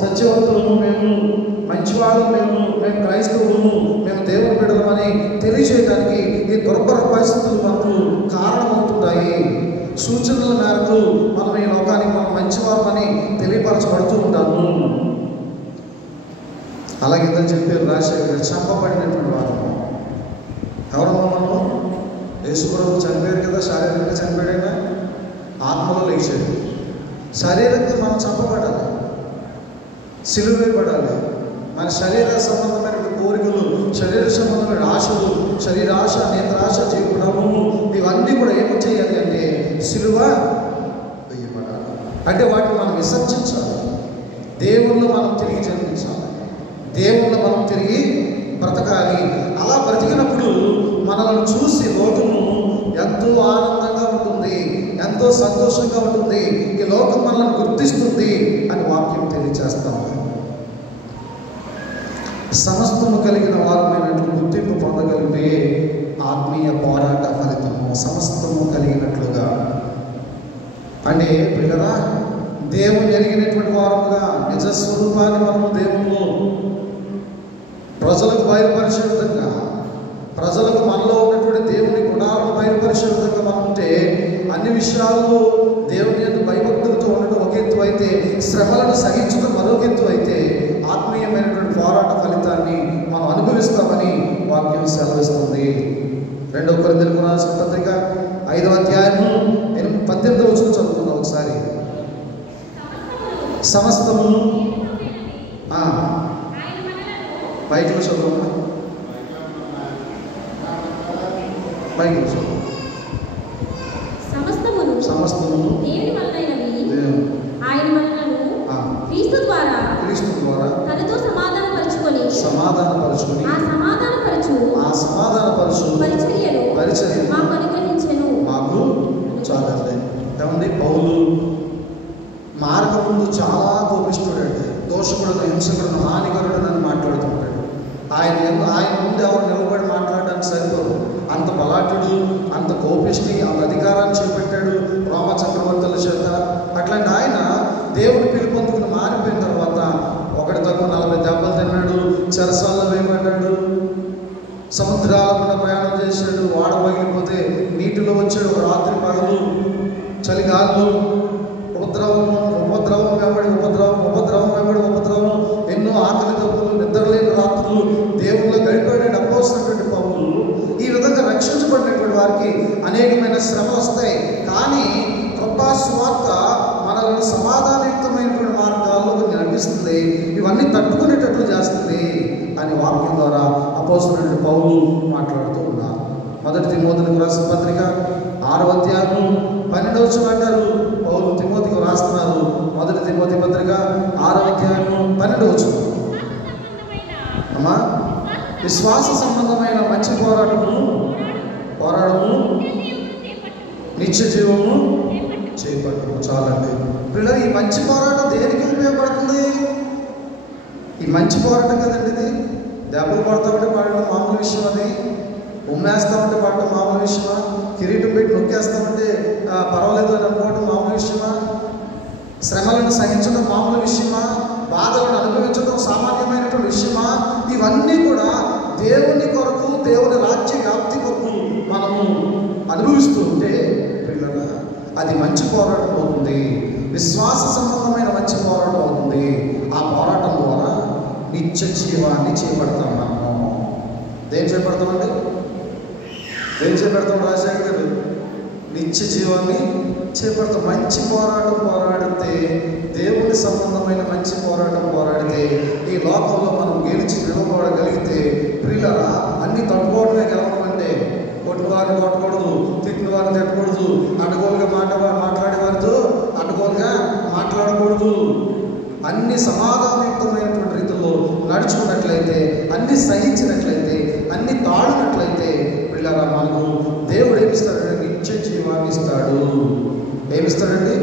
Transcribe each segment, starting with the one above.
సత్యవంతులము, మేము మంచివాళ్ళు, మేము క్రైస్తవులము, మేము దేవుని బిడ్డలమని తెలియజేయడానికి ఈ దుర్భర పరిస్థితులు మనకు కారణమవుతుంటాయి. సూచనల మేరకు మనం ఈ లోకానికి మనం మంచివారమని తెలియపరచబడుతూ ఉంటాము. అలాగే ఇద్దరు చెప్పారు రాజశేఖర్ గారు, చంపబడినటువంటి వారము. ఎవరమ్మా మనం? యేసుప్రభు చనిపోయారు కదా, శారీరకంగా చనిపోయాడైనా ఆత్మలో లేచాడు. శరీరంగా మనం చంపబడాలి, సిలువ వేయబడాలి. మన శరీర సంబంధమైన కోరికలు, శరీర సంబంధమైన ఆశలు, శరీరాశ, నేత్రాశ, జీవనము, ఇవన్నీ కూడా ఏమి చేయాలి అంటే సిలువ వేయబడాలి. అంటే వాటిని మనం విసర్జించాలి. దేవుళ్ళు మనం తిరిగి జన్మించాలి, దేవుళ్ళు మనం తిరిగి బ్రతకాలి. అలా బ్రతికినప్పుడు మనల్ని చూసి లోకము ఎంతో ఆనందంగా ఉంటుంది, ఎంతో సంతోషంగా ఉంటుంది. ఈ లోకం మనల్ని గుర్తిస్తుంది అని వాక్యం తెలియజేస్తాము. సమస్తము కలిగిన వారమైనట్లు గుర్తింపు పొందగలిగితే ఆత్మీయ పోరాట ఫలితము సమస్తము కలిగినట్లుగా. అంటే పిల్లరా, దేవుని ఎరిగినటువంటి వారముగా నిజ స్వరూపాన్ని మనము దేవుళ్ళు ప్రజలకు బయలుపరిచే విధంగా, ప్రజలకు మనలో ఉన్నటువంటి దేవుని గుణాలను బయలుపరిచే విధంగా మనం ఉంటే అన్ని విషయాల్లో దేవుని యొక్క భయభక్తులతో ఉండడం ఒక ఎత్తు అయితే, శ్రమలను సహించడం మరొక ఎత్తు అయితే, ఆత్మీయమైనటువంటి పోరాట ఫలితాన్ని మనం అనుభవిస్తామని వాక్యం సెలవిస్తుంది. 2 కొరింథీయులకు రాసిన పత్రిక 5వ అధ్యాయము 18వ వచనం చదువుకుందాం ఒకసారి. సమస్తము బైక్లో చదువు, బైక్లో చదువు. సమస్తము దేవుని వలనైనవి, ఆయన మనలను క్రీస్తు ద్వారా తనతో సమాధానపరచుకొని ఆ సమాధానపరచు పరిచర్యను మాకు అనుగ్రహించెను. మాకు చాలా ఏమండి, పౌలు మార్గం ముందు చాలా కోపిస్తుడాడు, దోషకుడును, హింసకుడును, హానికరుడునని మాట్లాడుతుంటాడు. ఆయన ముందు ఎవరు నిలబడి మాట్లాడడానికి సరిపోదు. అంత బలాఢ్యుడు, అంత కోపిష్టి, అంత అధికారాన్ని చేపట్టాడు రోమా చక్రవర్తుల చేత. అట్లాంటి ఆయన దేవుడు పిలుపొందుకుని మారిపోయిన తర్వాత ఒకటి తక్కువ 40 దెబ్బలు తిన్నాడు, చెరసాల్లో వేయబడ్డాడు, సముద్రాల గుండా ప్రయాణం చేశాడు, వాడ పగిలిపోతే నీటిలో వచ్చాడు, ఒక రాత్రి పగలు, చలిగాళ్ళు, ఉపద్రవం వెంబడి ఉపద్రవం, ఎన్నో ఆకలి దప్పులు, నిద్రలేని రాత్రులు దేవుళ్ళు గడిపాడు అపోస్తున్నటువంటి పౌలు. ఈ విధంగా రక్షించబడినటువంటి వారికి అనేకమైన శ్రమలు వస్తాయి. కానీ కృపా సువార్త మనల్ని సమాధానయుక్తమైనటువంటి మార్గాల్లో నడిపిస్తుంది, ఇవన్నీ తట్టుకునేటట్లు చేస్తుంది అని వాక్యం ద్వారా అపోస్తున్నటువంటి పౌలు మాట్లాడుతూ ఉన్నారు. 1 తిమోతికి రాసిన పత్రిక 6వ అధ్యాయం 12వ వచనం అంటారు. పౌలు తిమోతికి రాస్తున్నారు. 1 తిమోతి పత్రిక 6వ అధ్యాయం 12వ వచనం. అమ్మా, విశ్వాస సంబంధమైన మంచి పోరాడము నిత్య జీవము చేపట్టము. చాలండి పిల్లలు, ఈ మంచి పోరాటం దేనికి ఉపయోగపడుతుంది? ఈ మంచి పోరాటం కదండి ఇది. దెబ్బలు పడతామంటే పడడం మామూలు విషయం, అది ఉమ్మేస్తామంటే పడడం మామూలు విషయమా? కిరీటం పెట్టి నొక్కేస్తామంటే పర్వాలేదు అని అనుకోవడం మామూలు విషయమా? శ్రమలను సహించడం మామూలు విషయమా? బాధలను అనుభవించడం సామాన్యమైనటువంటి విషయమా? ఇవన్నీ కూడా దేవుని కొరకు, దేవుని రాజ్య వ్యాప్తి కొరకు మనము అనుభవిస్తూ ఉంటే పిల్లల అది మంచి పోరాటం అవుతుంది, విశ్వాస సంబంధమైన మంచి పోరాటం అవుతుంది. ఆ పోరాటం ద్వారా నిత్య జీవాన్ని చేపడతాం. మనము దేని చేపడతామండి? ఏం చేపడతాం? రాజశేఖర్ గారు నిత్య జీవాన్ని చేపడతాం. మంచి పోరాటం పోరాడితే, దేవుని సంబంధమైన మంచి పోరాటం పోరాడితే, ఈ లోకంలో మనం గెలిచి నిలబడగలిగితే ప్రియులరా, అన్ని తట్టుకోవడమే గెలవడం అంటే కొట్టిన వారిని కొట్టకూడదు, తిట్టిన వారిని తిట్టకూడదు, అడ్డగోలుగా మాట్లాడే వారితో అడ్డగోలుగా మాట్లాడకూడదు. అన్ని సమాధానయుక్తమైనటువంటి రీతిలో నడుచుకున్నట్లయితే, అన్ని సహించినట్లయితే, అన్ని తాడినట్లయితే పిల్లరా, మనకు దేవుడు ఏమిస్తాడంటే నిత్య జీవాన్ని ఇస్తాడు. ఏమిస్తాడండి?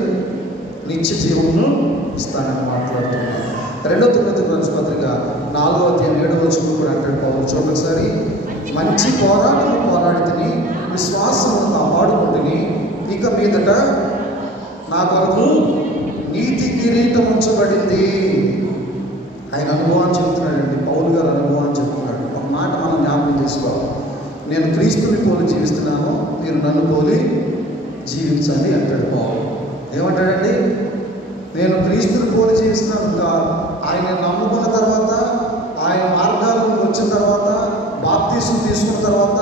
నిత్య జీవమును ఇస్తానని మాట్లాడుతున్నాడు. 2 తిమోతి పత్రిక 4వ అధ్యాయం 7వ వచనం కూడా అంటాడు పౌలు. చూడొకసారి. మంచి పోరాటము పోరాడితిని, విశ్వాసమును కాపాడుకుంటుని, ఇక మీదట నా కొరకు నీతి కిరీటం ఉంచబడింది. ఆయన అనుభవాన్ని చెప్తున్నాడండి, పౌలు గారు అనుభవాన్ని చెప్తున్నాడు. ఒక మాట మనం జ్ఞాపకం చేసుకోవాలి. నేను క్రీస్తుని పోలి జీవిస్తున్నాను, మీరు నన్ను పోలి జీవించండి అంటాడు పౌలు. ఏమంటాడండి? నేను క్రీస్తుని పోలి జీవిస్తున్నాను. ఇంకా ఆయన నమ్ముకున్న తర్వాత, ఆయన మార్గాలకు వచ్చిన తర్వాత, బాప్తీసం తీసుకున్న తర్వాత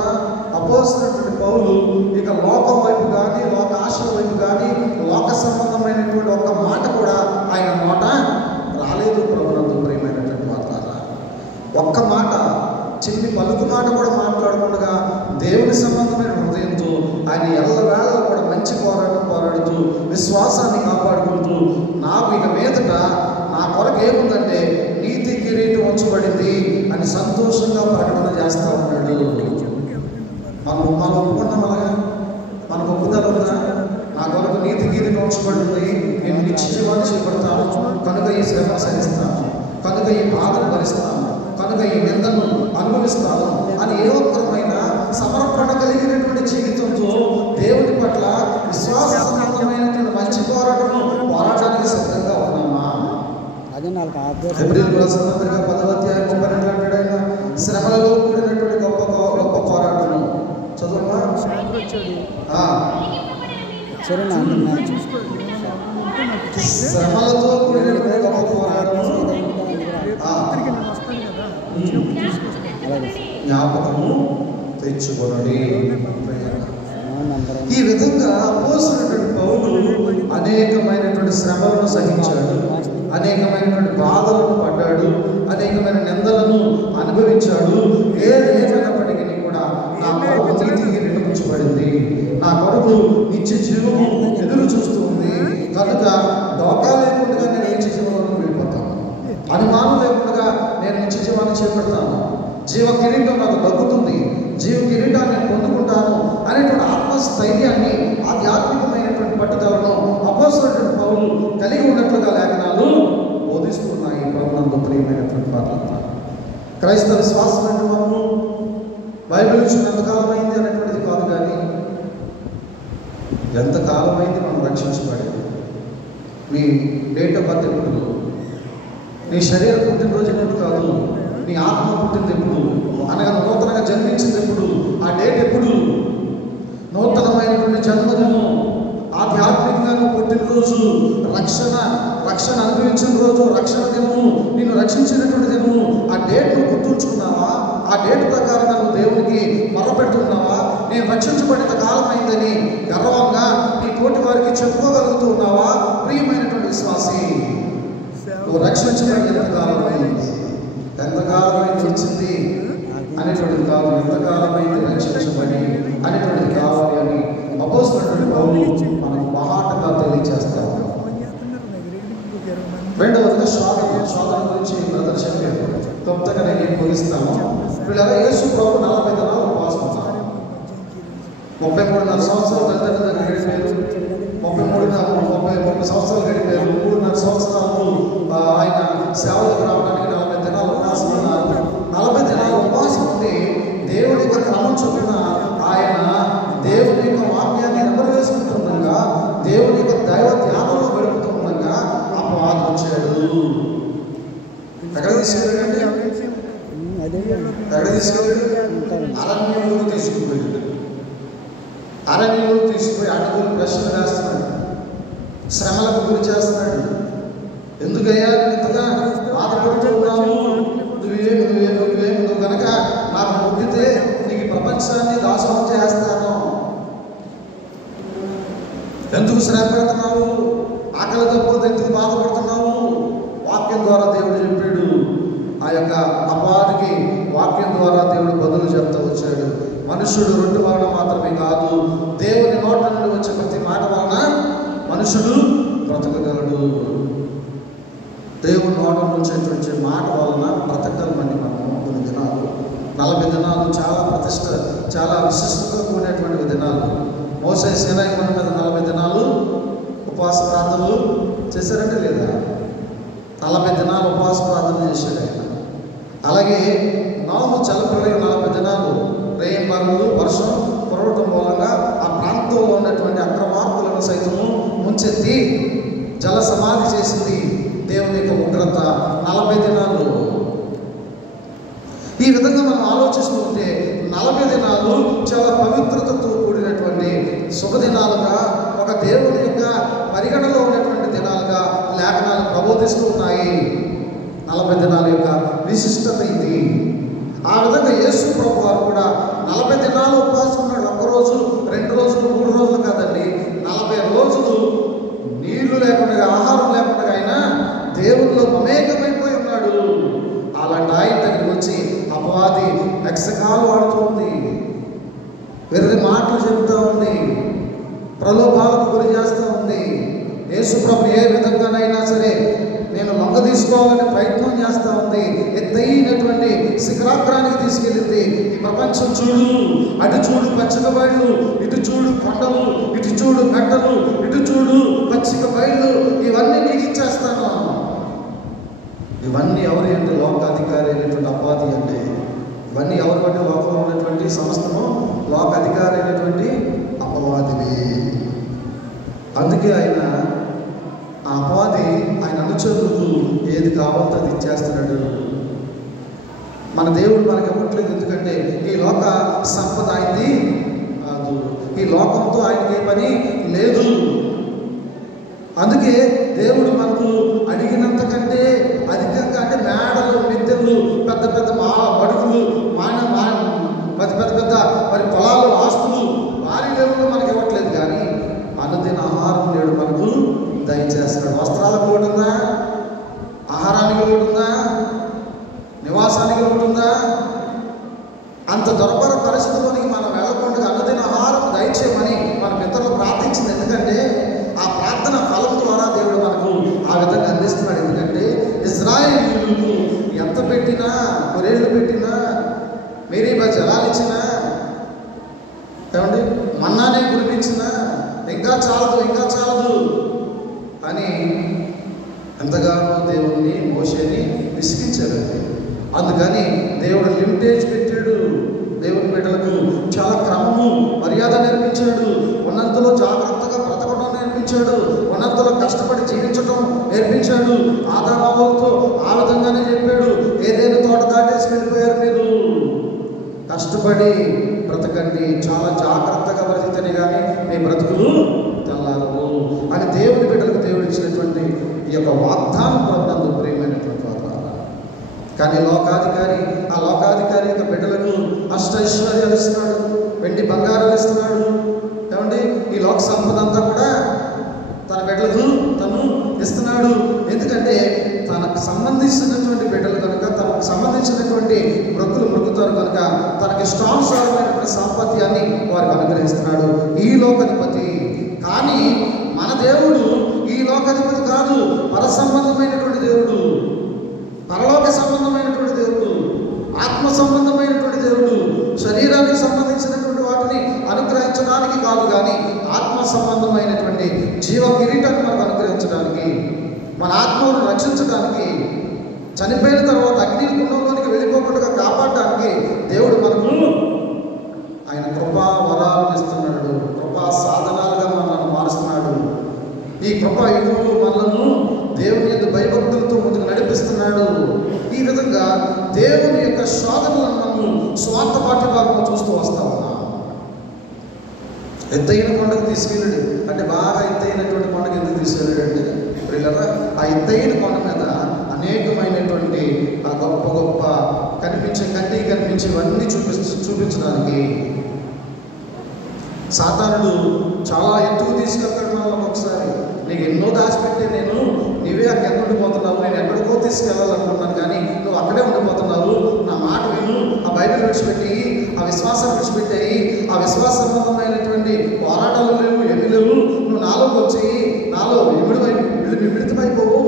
అపోస్తలుడైన పౌలు ఇక లోకం వైపు కానీ, లోక ఆశల వైపు కానీ, లోక సంబంధమైనటువంటి ఒక్క మాట కూడా ఆయన నోట రాలేదు. ప్రభునందు ప్రియమైనటువంటి మాట్లాడాలి, ఒక్క మాట, చిన్ని పలుకు మాట కూడా మాట్లాడకుండా దేవుని సంబంధమైన హృదయంతో ఆయన ఎల్లవేళలో కూడా మంచి పోరాటం పోరాడుతూ విశ్వాసాన్ని కాపాడుకుంటూ, నాకు ఇక మీదట నా కొరకు ఏముందంటే నీతి కిరీటం ఉంచబడింది అని సంతోషంగా ప్రకటన చేస్తూ ఉన్నాడు. మనం ఒప్పుకున్నాం అలాగా? మనకు ఒప్పుదల ఉందా? నా కొరకు నీతి కిరీటం ఉంచబడింది, నేను నిత్య జీవాన్ని చేపడతాను, కనుక ఈ శ్రమ సహిస్తాను, కనుక ఈ బాధను భరిస్తాను, కనుక ఈ నిందను అనుభవిస్తాను అని ఏ ఒక్కరమైన సమర్పణ కలిగినటువంటి జీవితంతో దేవుని పట్ల విశ్వాస సంబంధమైనటువంటి మంచి పోరాటానికి సిద్ధంగా ఉన్నామా? హెబ్రీయులకు రాసిన పత్రిక 10వ అధ్యాయం 32 అంటాడు ఆయన, శ్రమలలో కూడినటువంటి గొప్ప పోరాటము. చదువుమా. శ్రమలతో కూడినటువంటి గొప్ప పోరాటము జ్ఞాపకము తెచ్చుకొనండి. ఈ విధంగా అపోస్తలుడైన పౌలు అనేకమైనటువంటి శ్రమలను సహించాడు, అనేకమైనటువంటి బాధలను పడ్డాడు, అనేకమైన నిందలను అనుభవించాడు. ఏమైనప్పటికీ కూడా నా కొరకు నీతి కిరీటం ఉంచబడింది, నా కొరకు నిత్య జీవము ఎదురు చూస్తుంది, కనుక డోకా లేకుండా నేను నిత్య జీవంలోకి వెళ్ళిపోతాను, అనుమానం లేకుండా నేను నిత్య జీవాన్ని చేపడతాను, జీవ కిరీటం నాకు దక్కుతుంది, జీవ కిరీటాన్ని నేను పొందుకుంటాను అనేటువంటి ఆత్మస్థైర్యాన్ని, ఆధ్యాత్మికమైనటువంటి పట్టుదలను అపోస్తలుడైన పౌలు కలిగి ఉన్నట్లుగా లేఖనాలు బోధిస్తున్నాయి. ప్రభునందు ప్రియమైనటువంటి వారంతా, క్రైస్తవ విశ్వాసం అంటే మనము బైబిల్ ఇచ్చిన ఎంతకాలమైంది అనేటువంటిది కాదు, కానీ ఎంతకాలమైంది మనం రక్షించబడింది. నీ డేట్ ఆఫ్ బర్త్ ఎప్పుడు? నీ శరీరం పుట్టినరోజు ఎప్పుడు కాదు, నీ ఆత్మ పుట్టింది ఎప్పుడు అనగా నూతనంగా జన్మించింది ఎప్పుడు, ఆ డేట్ ఎప్పుడు? నూతనమైనటువంటి జన్మదినం, ఆధ్యాత్మికంగా పుట్టినరోజు, రక్షణ అనుభవించిన రోజు, రక్షణ దినము, నిన్ను రక్షించినటువంటి దినము, ఆ డేట్ నువ్వు గుర్తుంచుకున్నావా? ఆ డేట్ ప్రకారంగా నువ్వు దేవునికి మొరపెట్టుకున్నావా? నేను రక్షించబడిన కాలమైందని గర్వంగా నీ తోటి వారికి చెప్పుకోగలుగుతూ ఉన్నావా? ప్రియమైనటువంటి విశ్వాసి, నువ్వు రక్షించబడి ఎంతకాలమైంది వచ్చింది అనేటువంటిది కాదు, ఎంతకాలమైంది రక్షించబడి అనేటువంటిది కావాలి అని అపోస్తలుడైన పౌలు మనకు బాహాటంగా తెలియజేస్తాం. రెండవదిగా శోధన గురించి బ్రదర్ చెప్పారు, క్లుప్తంగా నేను ముగిస్తాను. వీళ్ళగా యేసు ప్రభు 40 దినాలు ఉపవాసం ఉన్నారు. 33.5 సంవత్సరాలు తల్లిదండ్రుల దగ్గర గడిపారు, 30 సంవత్సరాలు గడిపారు, 3.5 సంవత్సరాలు ఆయన సేవలకు రావడానికి 40 దినాలు ఉపవాసం ఉన్నారు. 40 దినాలు ఉపవాసం ఉండి దేవుడి యొక్క క్రమం చొప్పున ఆయన దేవుని యొక్క వాక్యాన్ని నెరవేర్చుకుంటుండగా, దేవుని యొక్క దైవ ధ్యానంలో గడుపుతుండగా అపవాది వచ్చాడు. ఎక్కడ తీసుకెళ్ళాడంటే అరణ్యంలోకి తీసుకుపోయాడు. అరణ్యంలోకి తీసుకుపోయి అడుగులు ప్రశ్న వేస్తున్నాడు, శ్రమలకు గురి చేస్తున్నాడు. ఎందుకయ్యా ఇంతగా బాధపడుతున్నావు? నువ్వు కనుక నాకు మొక్కితే నీకు ప్రపంచాన్ని దాసోహం చేస్తాను. ఎందుకు శ్రమ పెడుతున్నావు? ఆకలి తప్పదు, ఎందుకు బాధపడుతున్నావు? వాక్యం ద్వారా దేవుడు చెప్పాడు. ఆ యొక్క అపవాదికి వాక్యం ద్వారా దేవుడు బదులు చెప్తూ వచ్చాడు. మనుషుడు రొట్టె వలన మాత్రమే కాదు, దేవుని నోట నుండి వచ్చే ప్రతి మాట వలన మనుషుడు బ్రతకగలడు. దేవుని నోట నుంచి వచ్చే మాట వలన బ్రతకగలమని మనం కొన్ని దినాలు, 40 దినాలు చాలా విశిష్టంగా కూడినటువంటి దినాలు. మోసే సీనాయి కొండ మీద 40 దినాలు ఉపవాస ప్రార్థనలు చేశారంటే లేదా? 40 దినాలు ఉపవాస ప్రార్థన చేశాడు ఆయన. అలాగే నోము జలప్రలయం 40 దినాలు రేయింబగళ్ళు వర్షం కురవటం మూలంగా ఆ ప్రాంతంలో ఉన్నటువంటి అక్రమార్కులను సైతము ముంచెత్తి జల సమాధి చేసింది దేవుని యొక్క ఉగ్రత 40 దినాలు. ఈ విధంగా మనం ఆలోచిస్తూ ఉంటే 40 దినాలు చాలా పవిత్రతతో కూడినటువంటి శుభదినాలుగా, ఒక దేవుని యొక్క పరిగణలో ఉన్నటువంటి దినాలుగా లేఖనాలు ప్రబోధిస్తూ ఉన్నాయి. 40 దినాల యొక్క విశిష్టత ఇది. ఆ విధంగా యేసు ప్రభు వారు కూడా 40 దినాలు ఉపవాసం ఉన్నాడు. 1 రోజు 2 రోజులు 3 రోజులు కాదండి, 40 రోజులు నీళ్లు లేకుండా, ఆహారం లేకుండా ఆయన దేవునిలో మమేకమైపోయి ఉన్నాడు. అలాంటి ఆయన దగ్గరికి వచ్చి అపవాది ఎక్సకాలు ఆడుతుంది, వెర్రి మాటలు చెబుతూ ఉంది, ప్రలోభాలకు గురి చేస్తూ ఉంది. యేసు ప్రభు ఏ విధంగానైనా సరే నేను లొంగ తీసుకోవాలని ప్రయత్నం చేస్తూ ఉంది. ఎత్తైనటువంటి శిఖరాగ్రానికి తీసుకెళ్ళింది. ఈ ప్రపంచం చూడు, అటు చూడు పచ్చిక బయళ్ళు, ఇటు చూడు కొండలు, ఇటు చూడు గడ్డలు, ఇటు చూడు పచ్చిక బయళ్ళు, ఇవన్నీ నీకు ఇచ్చేస్తాను. ఇవన్నీ ఎవరు అంటే లోకాధికారి అయినటువంటి అపవాది అంటే. ఇవన్నీ ఎవరు అంటే లోకంలో ఉన్నటువంటి సంస్థను లోకాధికారి అయినటువంటి అపవాదిని. అందుకే ఆయన ఆ అపవాది ఆయన అనుచరులకు ఏది కావాలో అది ఇచ్చేస్తున్నాడు. మన దేవుడు మనకి ఇవ్వట్లేదు. ఎందుకంటే ఈ లోక సంపద ఆయనది కాదు, ఈ లోకంతో ఆయనకి ఏ పని లేదు. అందుకే దేవుడు మనకు అడిగినంత కంటే అధికంగా, అంటే మేడలు, మిద్దెలు, పెద్ద పెద్ద బడుగులు, పెద్ద మరి పొలాలు, ఆస్తులు, భారీ లెవెల్లో మనకి ఇవ్వట్లేదు. కానీ అనుదిన ఆహారం నేడు మనకు దయచేస్తున్నాడు. వస్త్రాలకు లోటు ఉందా? ఆహారానికి లోటు ఉందా? నివాసానికి లోటు ఉందా? అంత దొరపర పరిస్థితుల్లోనికి మనం వెళ్ళకుండా అనుదిన ఆహారం దయచేయమని మన పితరులు ప్రార్థించింది. ఎందుకంటే ఆ ప్రార్థన ఫలం ద్వారా దేవుడు మనకు ఆ విధంగా అందిస్తున్నాడు. ఎందుకంటే ఇశ్రాయేలీయులకు ఎంత పెట్టినా, కొరేళ్ళు పెట్టినా, మేరీబా జలాలు ఇచ్చినా, ఏమండి మన్నానే కురిపించినా ఇంకా చాలదు, ఇంకా చాలదు అని ఎంతగానో దేవుణ్ణి, మోషేని విసిగించారండి. అందుకని దేవుడు లిమిటేజ్ పెట్టాడు. దేవుని బిడ్డలకు చాలా క్రమము, మర్యాద నేర్పించాడు. ఉన్నంతలో జాగ్రత్తగా బ్రతకడం నేర్పించాడు. ఉన్నంతలో కష్టపడి జీవించడం నేర్పించాడు. ఆదామావులతో ఆ విధంగానే చెప్పాడు. ఏదైనా తోట దాటేసి వెళ్ళిపోయారు, మీరు కష్టపడి బ్రతకండి, చాలా జాగ్రత్తగా బ్రతికితేనే కానీ మీ బ్రతుకులు తెల్లారవు అని దేవుని బిడ్డలకు దేవుడు ఇచ్చినటువంటి ఈ యొక్క వాగ్దానం ప్రభునందు ప్రియమైనటువంటి వాగ్దానం. కానీ ఆ లోకాధికారి యొక్క బిడ్డలకు అష్టైశ్వర్యాలు ఇస్తున్నాడు, వెండి బంగారాలు ఇస్తున్నాడు. ఏమండి ఈ లోక సంపద అంతా కూడా తన బిడ్డలకు తను ఇస్తున్నాడు. ఎందుకంటే తనకు సంబంధించినటువంటి బిడ్డలు కనుక, తనకు సంబంధించినటువంటి మృక్కులు మృక్కుతారు కనుక తనకి ఇష్టానుసారమైనటువంటి సాంపత్యాన్ని వారికి అనుగ్రహిస్తున్నాడు ఈ లోకాధిపతి. కానీ మన దేవుడు ఈ లోకాధిపతి కాదు, పర సంబంధమైనటువంటి దేవుడు, పరలోక సంబంధమైనటువంటి దేవుడు, ఆత్మ సంబంధమైనటువంటి దేవుడు. శరీరానికి సంబంధించినటువంటి వాటిని అనుగ్రహించడానికి కాదు, కానీ ఆత్మ సంబంధమైనటువంటి జీవ కిరీటాన్ని మనకు అనుగ్రహించడానికి, మన ఆత్మను రక్షించడానికి, చనిపోయిన తర్వాత అగ్ని కుండంలోనికి వెళ్ళిపోకుండా కాపాడడానికి దేవుడు మనకు ఆయన కృపా వరాలను ఇస్తున్నాడు. కృపా సాధనాలుగా మనల్ని మారుస్తున్నాడు. ఈ కృపా యుగంలో మనలను దేవుని యొక్క భయభక్తులతో ముందుకు నడిపిస్తున్నాడు. ఈ విధంగా దేవుని యొక్క శోధనలను మనం స్వార్థ పాఠ్యభాగంలో చూస్తూ వస్తా ఉన్నాం. ఎత్తైన కొండకు తీసుకెళ్ళాడు అంటే, బాగా ఎత్తైనటువంటి కొండకు ఎందుకు తీసుకెళ్ళాడంటే ప్రియులారా, ఆ ఎత్తైన కొండ మీద అనేకమైనటువంటి ఆ గొప్ప గొప్ప కంటికి కనిపించేవన్నీ చూపించడానికి సాతానుడు చాలా ఎత్తుకు తీసుకెళ్తాడు మనం. ఒకసారి నీకు ఎన్నో దాచిపెట్టి నీవే అక్కడ ఉండిపోతున్నావు, నేను ఎక్కడికో తీసుకెళ్ళాలనుకున్నాను, కానీ నువ్వు అక్కడే ఉండిపోతున్నావు. నా మాట విను, ఆ బైబిల్ విడిచిపెట్టి, ఆ విశ్వాసం విడిచిపెట్టాయి, ఆ విశ్వాస సంబంధమైనటువంటి పోరాటాలు లేవు, ఏమి లేవు. నువ్వు నాలోకి వచ్చేయి, నాలో విడితమైపోవు,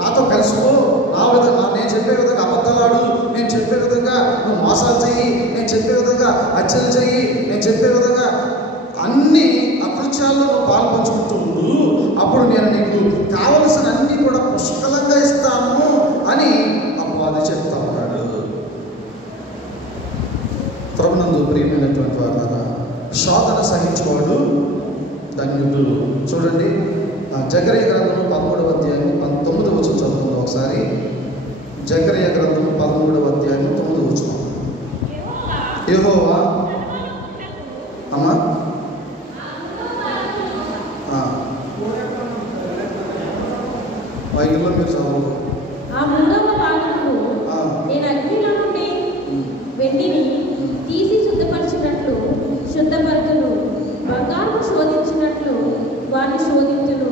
నాతో కలిసిపో, నా విధంగా నేను చెప్పే విధంగా అబద్ధాలాడు, నేను చెప్పే విధంగా నువ్వు మోసాలు చెయ్యి, నేను చెప్పే విధంగా హత్యలు చెయ్యి, నేను చెప్పే విధంగా అన్ని అకృత్యాల్లో నువ్వు పాల్పంచుకుంటూ ఉండు. అప్పుడు నేను నీకు కావలసిన అన్ని కూడా పుష్కలంగా ఇస్తాను అని అపవాది చెప్తా ఉన్నాడు. ప్రభునందు ప్రియమైనటువంటి వారు, శోధన సహించేవాడు ధన్యుడు. చూడండి, జకరియా గ్రంథం జకరియా గ్రంథం 13వ అధ్యాయం 9వ వచనం. యెహోవా అమ్మా వైద్యుల్లో మీరు చదువు. ఆ మూడవ భాగమును నేను అగ్నిలో నుండి వెండిని తీసి శుద్ధపరిచినట్లు శుద్ధపరచును, బంగారం శోధించినట్లు వారిని శోధించును.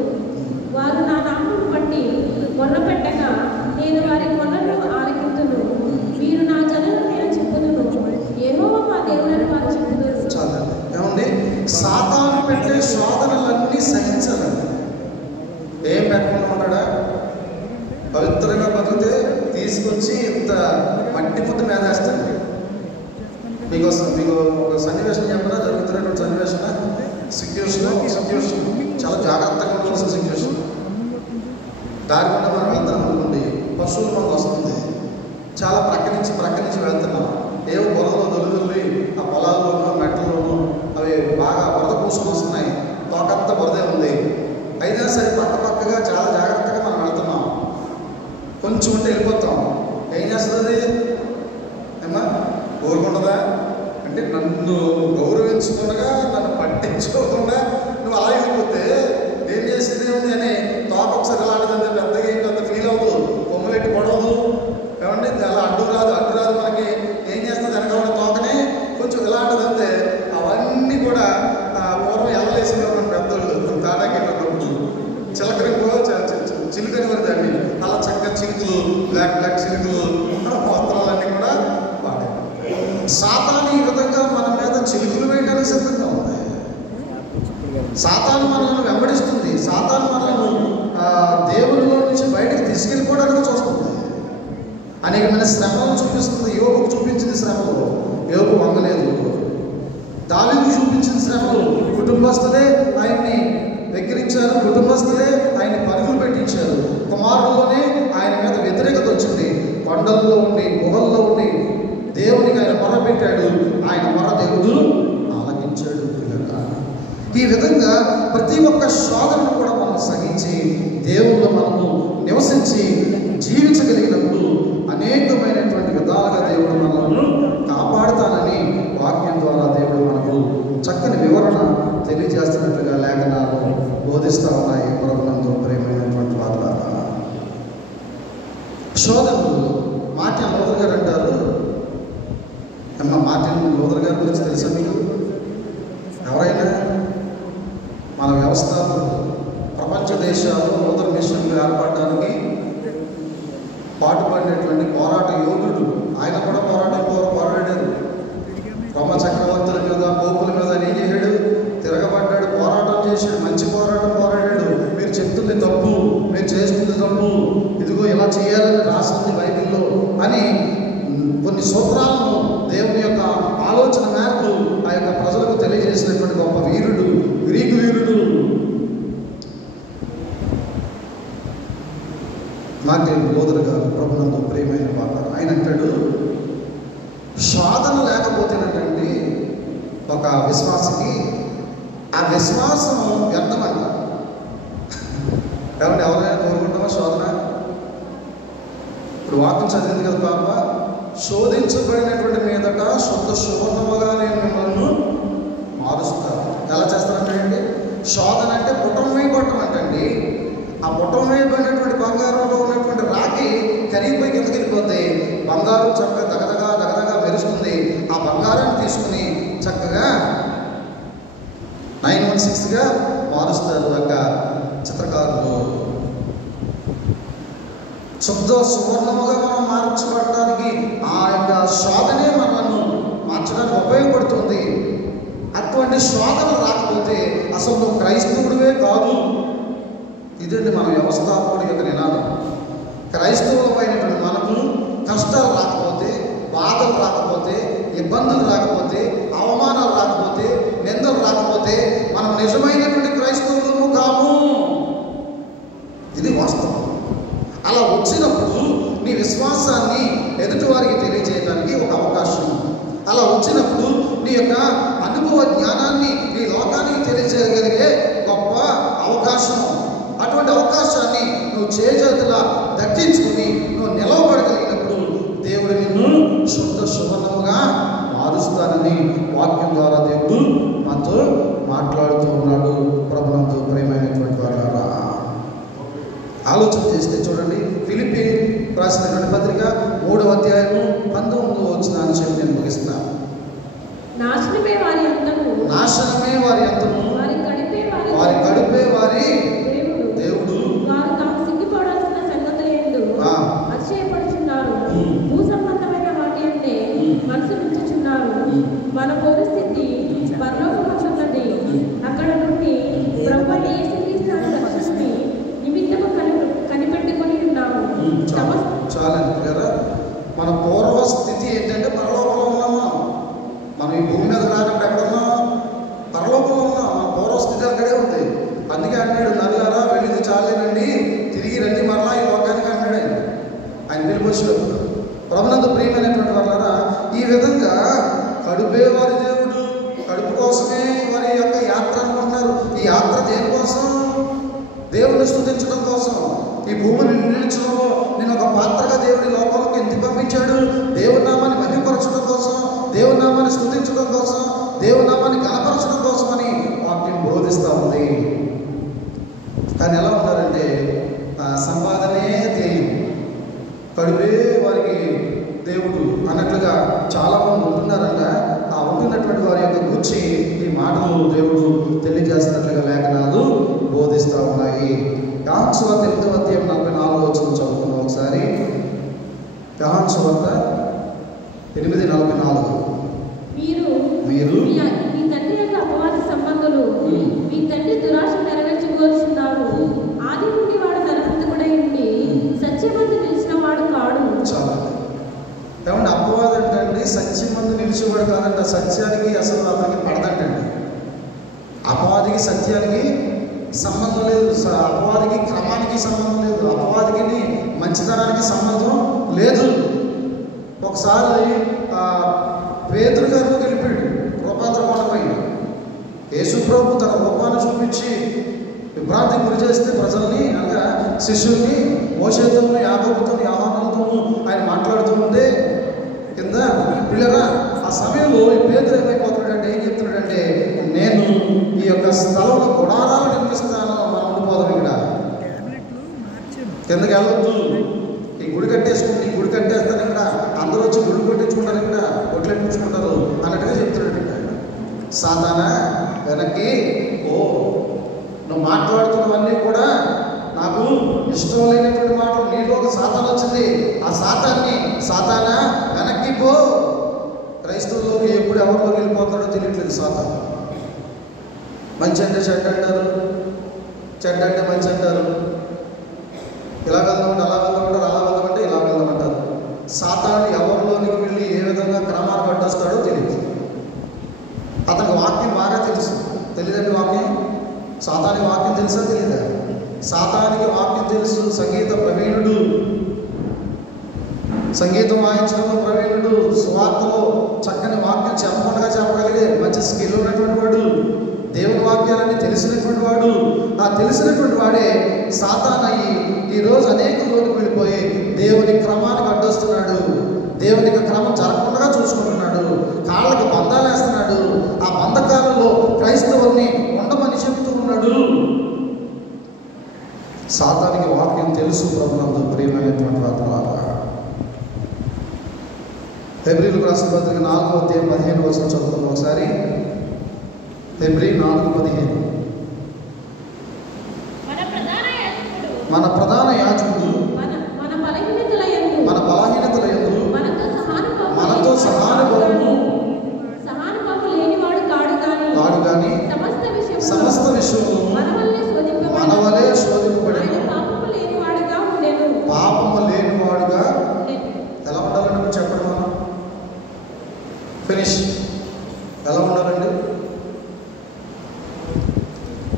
వారు నా నామమును బట్టి మొర్రపెట్టక నేను వారి మొర్రను ఆలకింతును. మీరు నా జనులను నేను చెప్పుదును, యెహోవా మా దేవుడని వారు చెప్పుదురు. చాలా ఏమండి, సాతాను పెట్టే శోధనలన్నీ సహించాలండి. ఏం పెట్టకుండా ఉంటాడా? పవిత్రంగా బతికితే తీసుకొచ్చి ఇంత మట్టి ముద్ద మీద వేస్తాడు. మీకు ఒక సన్నివేశం చెప్పినా జరుగుతున్నటువంటి సన్నివేశం సిచ్యువేషన్ చాలా జాగ్రత్తగా ఉండవలసిన సిచ్యువేషన్. దారి గుండా మనం వెళ్తాం అనుకోండి, పశువుల మంది వస్తుంది, చాలా ప్రక్క నుంచి వెళ్తున్నాం. ఏవో పొలంలో దొల్లి ఆ పొలాల్లోనూ మెట్టల్లోనూ అవి బాగా బురద పూసుకొని వస్తున్నాయి, తోకంతా బురదే ఉంది. అయినా సరే పక్కగా చాలా జాగ్రత్తగా మనం వెళ్తున్నాం. కొంచెం ఉంటే వెళ్ళిపోతాం. ఏం చేస్తుంది ఏమా? ఊరుకుంటుందా? అంటే నన్ను గౌరవించకుండా, నన్ను పట్టించుకోకుండా నువ్వు అలా వెళ్ళిపోతే ఏం చేసేది ఉంది అని తోక ఒకసారి ఎలా ఆడదంటే పెద్దగా ఏంటి అంత ఫీల్ అవ్వదు, కొమ్ములెట్టి పడవదు. ఏమంటే అలా అడ్డు రాదు మనకి. ఏం చేస్తుంది వెనకాల తోకనే కొంచెం ఇలా ఆడదంతే. అవన్నీ కూడా పూర్వం ఎల్లలేసింది మన పెద్దోళ్ళు తాటాకెళ్ళినప్పుడు చిలకరింపు చిలుకని మరి దాన్ని అలా చక్కగా చిలుకలు బ్లాక్ చిలుకలు వస్త్రాలన్నీ కూడా వాడే. సాతాను ఈ విధంగా మన మీద చిలుకలు వేయడానికి సిద్ధంగా ఉంది. సాతాను మనల్ని వెంబడిస్తుంది. సాతాను మనల్ని దేవునిలో నుంచి బయటకు తీసుకెళ్ళిపోవడానికి చూస్తుంది. అనేకమైన శ్రమలను చూపిస్తుంది. యోగుకు చూపించింది శ్రమలు, యోగు వంగలేదు. దావీదుకు చూపించిన శ్రమలు, కుటుంబస్తులే ఆయన్ని వెక్కిరించారు, కుటుంబస్తులే ఆయన పరుగులు పెట్టించారు. కుమారుల్లోనే ఆయన మీద వ్యతిరేకత వచ్చింది. కొండల్లో ఉండి గుహల్లో ఉండి దేవునికి ఆయన మొర పెట్టాడు. ఆయన మొర దేవుడు ఆలకించాడు. ఈ విధంగా ప్రతి ఒక్క శోధనను కూడా మనం సహించి దేవుళ్ళు మనము నివసించి జీవించగలిగినప్పుడు అనేకమైనటువంటి విధాలుగా దేవుడు మనల్ని కాపాడుతానని వాక్యం ద్వారా దేవుడు మనకు చక్కని వివరణ తెలియజేస్తున్నట్లుగా లేఖనాలు బోధిస్తూ ఉన్నాయి. ప్రభునందు ప్రియమైనటువంటి వాళ్ళ శోధనలు మార్టిన్ లూథర్ గారు అంటారు. అమ్మ, మార్టిన్ లూథర్ గారి గురించి తెలుసా మీకు? ఎవరైనా మన వ్యవస్థలు ప్రపంచ దేశాల్లో లూథర్ మిషన్లు ఏర్పడడానికి పాటుపడినటువంటి పోరాట యోధుడు. ఆయన కూడా పోరాడాడు. రోమ చక్రవర్తుల మీద, పోపుల మీద ఆయన ఏం చేశాడు? తిరగబడ్డాడు, పోరాటం చేశాడు, మంచి పోరాటం పోరాడాడు. మీరు చెప్తుంది తప్పు, మీరు చేస్తుంది తప్పు, ఇదిగో ఇలా చేయాలని రాసింది బైబిల్లో అని కొన్ని సూత్రాలను దేవుని యొక్క ఆలోచన మేరకు ఆ యొక్క ప్రజలకు తెలియజేసినటువంటి గొప్ప వీరుడు, గ్రీకు వీరుడు మార్టిన్ లూథర్ గారు. ప్రభునందు ప్రియమైన వాళ్ళ ఆయన అంటాడు, శోధన లేకపోతేనండి ఒక విశ్వాసకి ఆ విశ్వాసం వ్యర్థమంట. కాబట్టి ఎవరైనా కోరుకుంటామా శోధన? ఇప్పుడు వాక్యం చదివింది కదా పాప, శోధించబడినటువంటి మీదట శుద్ధ సువర్ణముగా నేను మిమ్మల్ని మారుస్తాను. ఎలా చేస్తానంటే, శోధన అంటే పుటం వేయబడటం అంటండి. ఆ పుటం వేయబడినటువంటి బంగారంలో ఉన్నటువంటి రాకి కరిగిపోయి కిందకి వెళ్ళిపోద్ది. బంగారం చక్కగా దగదగా మెరుస్తుంది. ఆ బంగారాన్ని తీసుకుని చక్కగా 916గా మారుస్తారు యొక్క చిత్రకారులు. శుద్ధ సువర్ణముగా మనం మార్చబడటానికి ఆ యొక్క శోధనే మనల్ని మార్చడానికి ఉపయోగపడుతుంది. అటువంటి శోధన రాకపోతే అసలు నువ్వు క్రైస్తవుడివే కాదు. ఇదండి మన వ్యవస్థాపకుడి యొక్క నినాదం. క్రైస్తవులమైనటువంటి మనకు కష్టాలు రాకపోతే, బాధలు రాకపోతే, ఇబ్బందులు రాకపోతే, అవమానాలు రాకపోతే, నిందలు రాకపోతే మనం నిజమైనటువంటి క్రైస్తవులము కాము. ఇది వాస్తవం. అలా వచ్చినప్పుడు నీ విశ్వాసాన్ని ఎదుటి వారికి తెలియజేయడానికి ఒక అవకాశం. అలా వచ్చినప్పుడు నీ యొక్క అనుభవ జ్ఞానాన్ని నీ లోకానికి తెలియజేయగలిగే గొప్ప అవకాశం. అటువంటి అవకాశాన్ని నువ్వు చేజేతులా దక్కించుకుని నువ్వు నిలవబడగలిగిన ద్వారా దేవుడు మనతో మాట్లాడుతూ ఉన్నాడు. ప్రభునందు ప్రియమైనటువంటి వారా, ఆలోచన చేస్తే చూడండి, ఫిలిప్పీ రాసినటువంటి పత్రిక 3వ అధ్యాయము 19వ వచనాన్ని చెప్పి నేను ముగిస్తున్నాను. నాశనమే వారి అంతము, వారి గడిపే వారి దేవుడు. వారు తాము సిగ్గుపడాల్సిన సంగతుల యందు అతిశయపడుచున్నారు, భూ సంబంధమైన వాటి అంటే మనసు ఉంచుచున్నారు. మన పరిస్థితి పరలోకమందున్నది, అక్కడ నుండి ప్రభువైన యేసుక్రీస్తు రక్షణని నిమిత్తము కనిపెట్టుకొని ఉన్నాము. చాలా కదా, మన పూర్వ స్థితి ఏంటంటే పరలోకంలో ఉన్నాము. మనం ఈ భూమి మీద రానప్పుడు ఎక్కడున్నాం? పరలోకంలో ఉన్నాం. మన పూర్వ స్థితి అక్కడే ఉంది. అందుకే అన్నాడు, నల్లారా వెళ్ళింది చాలేనండి, తిరిగి రండి మరలా ఈ లోకానికి అన్నాడు ఆయన పిలిపొచ్చినప్పుడు. ప్రభునందు ప్రియమైనటువంటి వాళ్ళారా, ఈ విధంగా కడుపే వారి దేవుడు, కడుపు కోసమే వారి యొక్క యాత్ర అనుకుంటున్నారు. ఈ యాత్ర దేనికోసం? దేవుని స్తుతించడం కోసం. ఈ భూమిని నిలిచడంలో నేను ఒక పాత్రగా దేవుడి లోకంలోకి ఎందుకు పంపించాడు? దేవుని నామాన్ని మహిమపరచడం కోసం, దేవుని నామాన్ని స్తుతించడం కోసం, దేవుని నామాన్ని గణపరచడం కోసం అని వాక్యం బోధిస్తూ ఉంది. కానీ ఎలా ఉన్నారంటే సంపాదనే తెలియదు, కడుపే వారికి దేవుడు అన్నట్లుగా చాలామంది ఉంటున్నారంట. ఆ ఉంటున్నటువంటి వారి యొక్క గురించి ఈ మాటలు దేవుడు తెలియజేస్తున్నట్లుగా లేఖనాలు బోధిస్తూ ఉన్నాయి. యోహాను సువార్త 8వ అధ్యాయం 44వ వచనం చదువుకుందాం ఒకసారి. యోహాను సువార్త 8:44. మీరు మీ తండ్రి యొక్క అపవాది సంబంధులు, మీ తండ్రి దురాశ నెరవేర్చుకోరుచున్నారు. ఆది నుండి వాడు నరహంతకుడై ఉండి సత్యమందు నిలిచిన వాడు కాడు. చాలా ఏమంటే అపవాది అంటే సత్యమందు నిలిచేవాడు కాదంట. సత్యానికి అసలు అతనికి పడదంటండి. అపవాదికి సత్యానికి సంబంధం లేదు, అపవాదికి క్రమానికి సంబంధం లేదు, అపవాదికి మంచితనానికి సంబంధం లేదు. ఒకసారి పేతురు గారు గెలిపాడు రూపాంతర కొండపై. యేసు ప్రభు తన రూపాన్ని చూపించి విభ్రాంతికి గురి చేస్తే ప్రజల్ని, అనగా శిష్యుల్ని, మోషేతోను, యాకోబుతోను, యోహానుతోను ఆయన మాట్లాడుతూ ఉంటే కింద పిల్లరా, ఆ సమయంలో ఈ పేతురు ఏమైపోతున్నాడంటే, ఏం చెప్తున్నాడంటే, నేను ఈ యొక్క స్థలంలో గుడారాలు నిర్మిస్తాను, మనం ఉండిపోదాం, ఇక్కడ కిందకి వెళ్ళొద్దు, ఈ గుడి కట్టేసుకుంటే, ఈ గుడి కట్టేస్తాను, ఇక్కడ అందరూ వచ్చి గుడి కొట్టించుకుంటారు, ఇక్కడ కొట్లెట్టించుకుంటారు అన్నట్టుగా చెప్తున్నాడు. సాతానా వెనక్కి ఓ, నువ్వు మాట్లాడుతున్నవన్నీ కూడా నాకు ఇష్టం లేనటువంటి మాటలు. నీలో ఒక సాతాను వచ్చింది, ఆ సాతానా వెనక్కి పో. క్రైస్తవుల్లోకి ఎప్పుడు ఎవరిలోకి వెళ్ళిపోతాడో తెలియట్లేదు సాతాను. మంచి అంటే చెడ్డ అంటారు, చెడ్డ అంటే మంచి అంటారు. ఇలా వెళ్దామంటే అలా వెళ్దామంటారు, అలా వెళ్దామంటే ఇలా వెళ్దామంటారు. సాతాను ఎవరిలోనికి వెళ్ళి ఏ విధంగా క్రమాన్ని పట్టొస్తాడో తెలియదు. అతనికి వాక్యం బాగా తెలుసు. తెలియదండి వాక్యం? సాతానికి వాక్యం తెలుసా తెలీదా? సాతానికి వాక్యం తెలుసు. సంగీత ప్రవీణుడు, సంగీతం వాయించడంలో ప్రవీణుడు, సువార్తలో చక్కని వాక్యం చెప్పకుండా చెప్పగలిగే మంచి స్కిల్ ఉన్నటువంటి వాడు, దేవుని వాక్యాలన్నీ తెలిసినటువంటి వాడు. ఆ తెలిసినటువంటి వాడే సాతానయ్యి ఈరోజు అనేకలోకి వెళ్ళిపోయి దేవుని క్రమానికి అడ్డొస్తున్నాడు. దేవునికి క్రమం జరగకుండా చూసుకుంటున్నాడు. కాళ్ళకి బంధాలు వేస్తున్నాడు. ఆ బంధకాలలో క్రైస్తవుల్ని ఉండమని చెబుతూ ఉన్నాడు. సాతానికి వాక్యం తెలుసు. ప్రభునందు ప్రియమైనటువంటి వార్తలారా, హెబ్రీయులకు రాసిన పత్రిక 4వ అధ్యాయం 15వ వచనం చదువుతాం ఒకసారి. హెబ్రీ 4:15. మన ప్రధాన యాజకుడు మన బలహీనతల యందు మనతో సహానుభవము కాడు గాని సమస్త విషయము మన వలె శోధింపబడెను. పాపము లేనివాడుగా ఎలా ఉండాలంటే చెప్పండి, మనం ఫినిష్. ఎలా ఉండాలండి?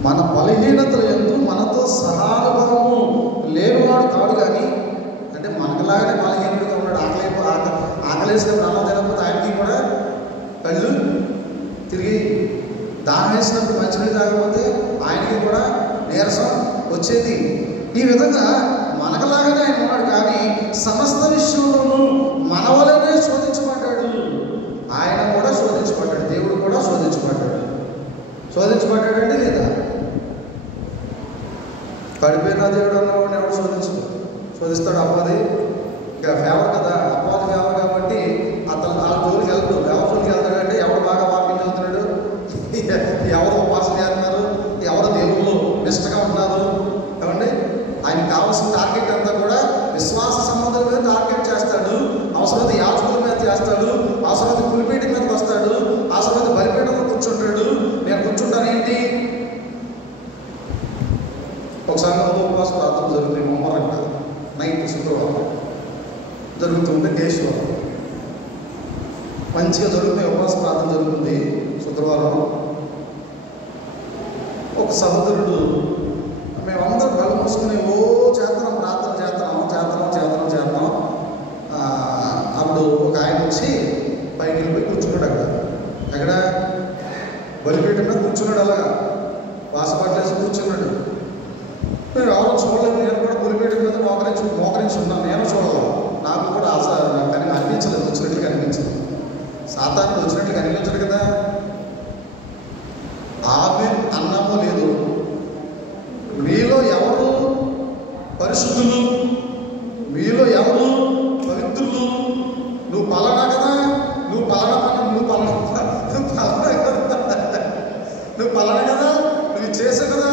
మన బలహీనతల యందు మనతో సహానుభవము లేనివాడు కాడు కానీ, అంటే మనకులాగానే బలహీనుడిగా ఉన్నాడు. ఆకలేసినప్పుడు అన్నం తినకపోతే ఆయనకి కూడా కళ్ళు తిరిగి, దాహం వేసినప్పుడు మంచినీళ్ళు తాగకపోతే ఆయనకి కూడా నీరసం వచ్చేది. ఈ విధంగా మనకులాగానే ఆయన ఉన్నాడు కానీ సమస్త విషయంలోనూ మన వలనే శోధించబడ్డాడు. ఆయన కూడా శోధించబడ్డాడు, దేవుడు కూడా శోధిస్తాడు. అపవాది ఇక ఫేవర్ కదా, అపవాది ఫేవర్ కాబట్టి అతను ఆ జోలికి వెళ్తాడు. ఎవరి జోలికి వెళ్తాడంటే ఎవరు బాగా వాకింగ్ చదువుతున్నాడు, ఎవరు ఉపాసన చేస్తున్నారు, ఎవరు దేవుళ్ళు నిష్టగా ఉన్నారు. ఏమండి, ఆయనకు కావాల్సిన టార్గెట్ అంతా కూడా విశ్వాస సంబంధం మీద టార్గెట్ చేస్తాడు. అవసరమైతే యాజకుల మీద చేస్తాడు, అవసరమైతే పులిపీఠం మీదకి వస్తాడు, అవసరమైతే బలిపీఠంలో కూర్చుంటాడు. నేను కూర్చుంటాను ఏంటి? ఒక సంఘంలో ఉపవాస ప్రార్థన జరుగుతుంది, మొమ్మరంట నైట్ శుక్రవారం జరుగుతుంది. కేశవరం మంచిగా జరుగుతుంది, ఉపవాస ప్రార్థన జరుగుతుంది శుక్రవారం. ఒక సహోదరుడు, మేమందరం కళ్ళు మూసుకుని ఓ చేస్తున్నాం, ప్రార్థన చేస్తున్నాం. అప్పుడు ఒక ఆయన వచ్చి పైకి వెళ్ళిపోయి కూర్చున్నాడు. ఎక్కడ బలిపీఠం మీద కూర్చున్నాడు. అలాగా వాసపట్లేసి కూర్చున్నాడు. నేను ఎవరో చూడలేదు. నేను కూడా బలిపీఠం మీద మోకరించి ఉన్నాను. నేను చూడలేదు. నాకు కూడా ఆశ కానీ అనిపించలేదు, వచ్చినట్లు కనిపించలేదు. సాతానికి వచ్చినట్లు కనిపించదు కదా. ఆమె అన్నమో లేదు. మీలో ఎవరు పరిశుద్ధులు, మీలో ఎవరు పవిత్రులు? నువ్వు పలానా కదా, నువ్వు పలానా కదా, నువ్వు చేసావు కదా,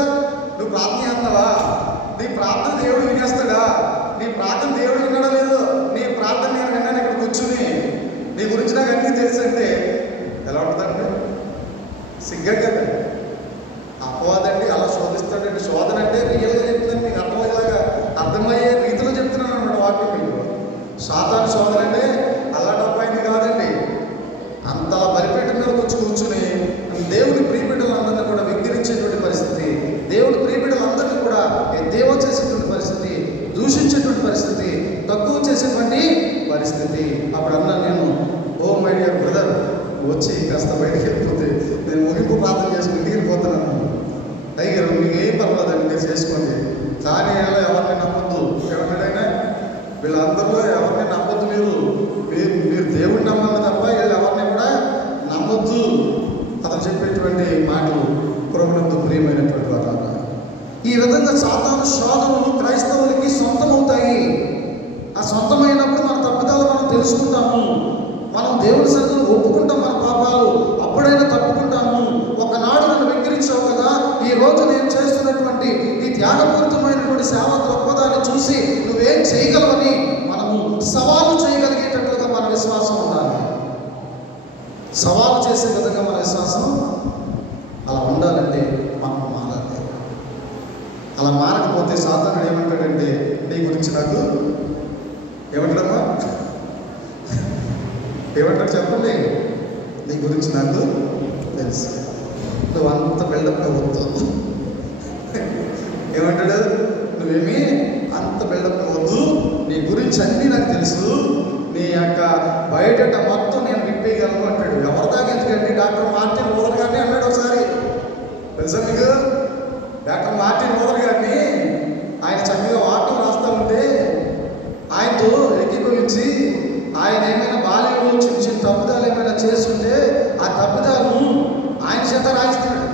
నువ్వు ప్రార్థన చేస్తున్నావా? నీ ప్రార్థన దేవుడు వినేస్తాడా? నీ ప్రార్థన దేవుడు వినడా లేదు. నీ ప్రార్థన నేను విన్నాను ఇక్కడ కూర్చుని, నీ గురించి నాకు అన్నీ తెలుసు అంటే ఎలా ఉంటుందండి? సిగ్గా కదా. అపవాదండి అలా శోధిస్తాడండి. శోధన అంటే రియల్గా చెప్తున్నాను, మీకు అర్థమయ్యే రీతిలో చెప్తున్నాను అన్నమాట వాక్యం మీకు. సాతాను శోధన అంటే అలా డబ్బైంది కాదండి. అంత బలిపీఠం మీద కూర్చుని దేవుడి ప్రియబిడ్డలందరినీ కూడా విగ్రహించేటువంటి పరిస్థితి, దేవుడి ప్రియబిడ్డలందరినీ కూడా దేవం చేసేటువంటి పరిస్థితి, దూషించేటువంటి పరిస్థితి, తక్కువ చేసేటువంటి పరిస్థితి. అప్పుడు అన్నాను నేను, ఓ మై డియర్ బ్రదర్, వచ్చి కాస్త బయటికి వెళ్ళిపోతే నేను ముగింపు ప్రార్థన చేసుకుని ఇంటికి వెళ్ళిపోతున్నాను. అయ్యారు, మీకు ఏం పర్వాలేదండి, మీరు చేసుకోండి. కానీ అలా ఎవరిని నమ్మొద్దు. ఎవరినైనా వీళ్ళందరిలో ఎవరిని నమ్మొద్దు. మీరు దేవుడిని నమ్మాలి తప్ప వీళ్ళు ఎవరిని కూడా నమ్మొద్దు. అతను చెప్పేటువంటి మాటలు ప్రభువునందు ప్రియమైనటువంటి వారు. ఈ విధంగా సాతాను శోధనలు క్రైస్తవులకి సొంతమవుతాయి. ఆ సొంతమైనప్పుడు మన తప్పిదాలు మనం తెలుసుకుంటాము. మనం దేవుని సన్నిధిలో ఒప్పుకుంటాం మన పాపాలు. అప్పుడైనా తప్పుకుంటాము. ఒకనాడు నన్ను వెక్కిరించావు కదా, ఈ రోజు నేను చేస్తున్నటువంటి ఈ త్యాగపూరితమైనటువంటి సేవ గొప్పదాన్ని చూసి నువ్వేం చేయగలవని మనము సవాలు చేయగలిగేటట్లుగా మన విశ్వాసం ఉండాలి. సవాలు చేసే విధంగా మన విశ్వాసం అలా ఉండాలంటే మనం మారాలి. అలా మారకపోతే సాతానుడు ఏమంటాడంటే, నీ గురించి నాకు ఏమంటాడమ్మా, ఏమంటాడు చెప్పండి? నీ గురించి నాకు తెలుసు, నువ్వు అంత బిల్డప్ అవ్వద్దు. ఏమంటాడు? నువ్వేమి అంత బిల్డప్ అవ్వద్దు, నీ గురించి అన్నీ నాకు తెలుసు, నీ యొక్క బయోడేటా మొత్తం నేను విప్పేయగలను అంటాడు. ఎవరి దాకా ఎందుకంటే డాక్టర్ మార్టిన్ లూథర్ గారిని అన్నాడు ఒకసారి. తెలుసా మీకు? డాక్టర్ మార్టిన్ లూథర్ గారిని ఆయన చక్కగా వాక్యం రాస్తూ ఉంటే ఆయనతో ఏకీభవించి ఆయన ఏమైనా బాల్యంలో చిన్న చిన్న తప్పుదాలు ఏమైనా చేస్తుంటే ఆ తప్పుదాలను ఆయన చేత రాయిస్తున్నాడు.